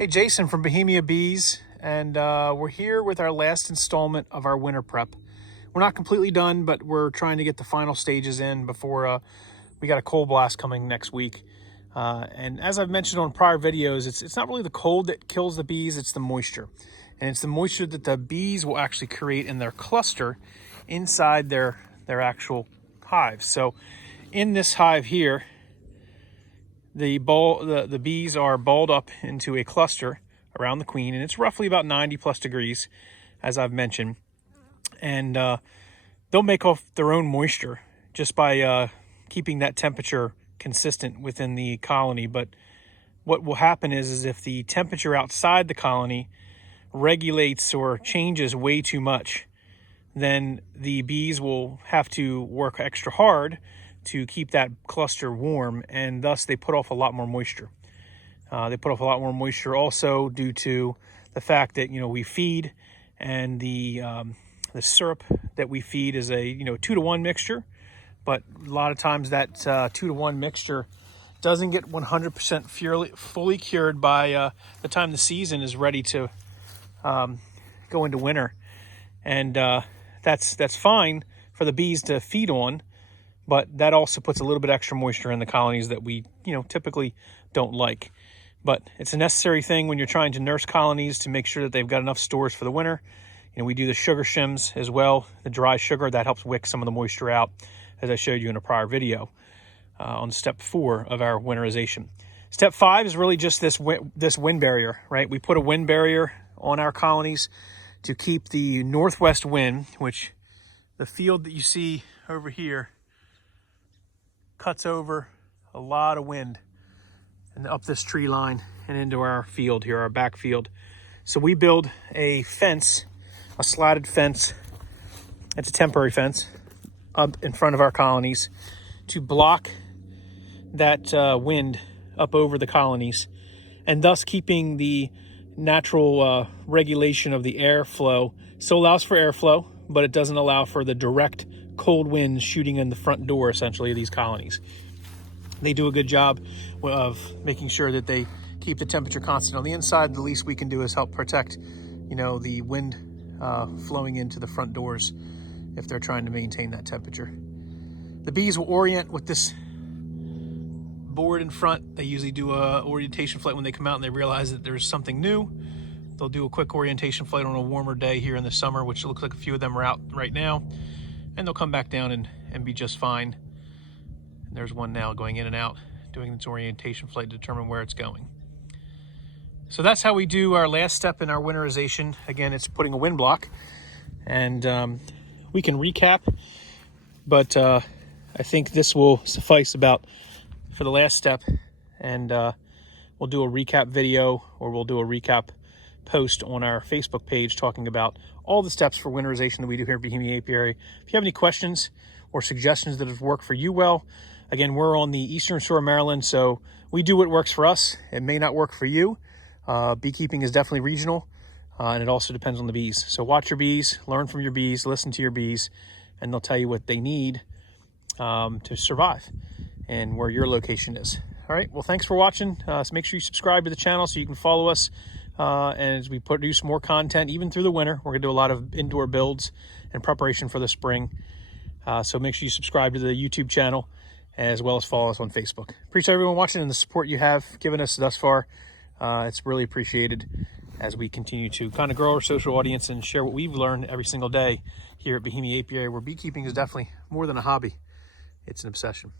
Hey, Jason from Bohemia Bees, and we're here with our last installment of our winter prep. We're not completely done, but we're trying to get the final stages in before we got a cold blast coming next week. And as I've mentioned on prior videos, it's not really the cold that kills the bees, it's the moisture. And it's the moisture that the bees will actually create in their cluster inside their actual hive. So in this hive here, the bees are balled up into a cluster around the queen, and it's roughly about 90 plus degrees, as I've mentioned. And they'll make off their own moisture just by keeping that temperature consistent within the colony. But what will happen is if the temperature outside the colony regulates or changes way too much, then the bees will have to work extra hard to keep that cluster warm, and thus they put off a lot more moisture. They put off a lot more moisture also due to the fact that, we feed, and the syrup that we feed is a 2-to-1 mixture, but a lot of times that 2-to-1 mixture doesn't get 100% fully cured by the time the season is ready to go into winter. And that's fine for the bees to feed on, but that also puts a little bit extra moisture in the colonies that we typically don't like. But it's a necessary thing when you're trying to nurse colonies to make sure that they've got enough stores for the winter. We do the sugar shims as well, the dry sugar that helps wick some of the moisture out, as I showed you in a prior video on step 4 of our winterization. Step 5 is really just this wind barrier, right? We put a wind barrier on our colonies to keep the northwest wind, which the field that you see over here cuts over a lot of wind and up this tree line and into our field here, our back field. So we build a fence, a slatted fence. It's a temporary fence up in front of our colonies to block that wind up over the colonies, and thus keeping the natural regulation of the airflow. So it allows for airflow, but it doesn't allow for the direct cold winds shooting in the front door, essentially, of these colonies. They do a good job of making sure that they keep the temperature constant on the inside. The least we can do is help protect, the wind flowing into the front doors if they're trying to maintain that temperature. The bees will orient with this board in front. They usually do a orientation flight when they come out and they realize that there's something new. They'll do a quick orientation flight on a warmer day here in the summer, which looks like a few of them are out right now. And they'll come back down and be just fine. And there's one now going in and out, doing its orientation flight to determine where it's going. So that's how we do our last step in our winterization. Again, it's putting a wind block. And we can recap, but I think this will suffice for the last step. And we'll do a recap video, or we'll do a recap post on our Facebook page talking about all the steps for winterization that we do here at Bohemia Apiary. If you have any questions or suggestions that have worked for you well, again, we're on the Eastern Shore of Maryland, so we do what works for us. It may not work for you. Beekeeping is definitely regional, and it also depends on the bees. So watch your bees, learn from your bees, listen to your bees, and they'll tell you what they need to survive and where your location is. All right, well, thanks for watching. So make sure you subscribe to the channel so you can follow us. And as we produce more content, even through the winter, we're going to do a lot of indoor builds in preparation for the spring. So make sure you subscribe to the YouTube channel, as well as follow us on Facebook. Appreciate everyone watching and the support you have given us thus far. It's really appreciated as we continue to kind of grow our social audience and share what we've learned every single day here at Bohemia Apiary, where beekeeping is definitely more than a hobby. It's an obsession.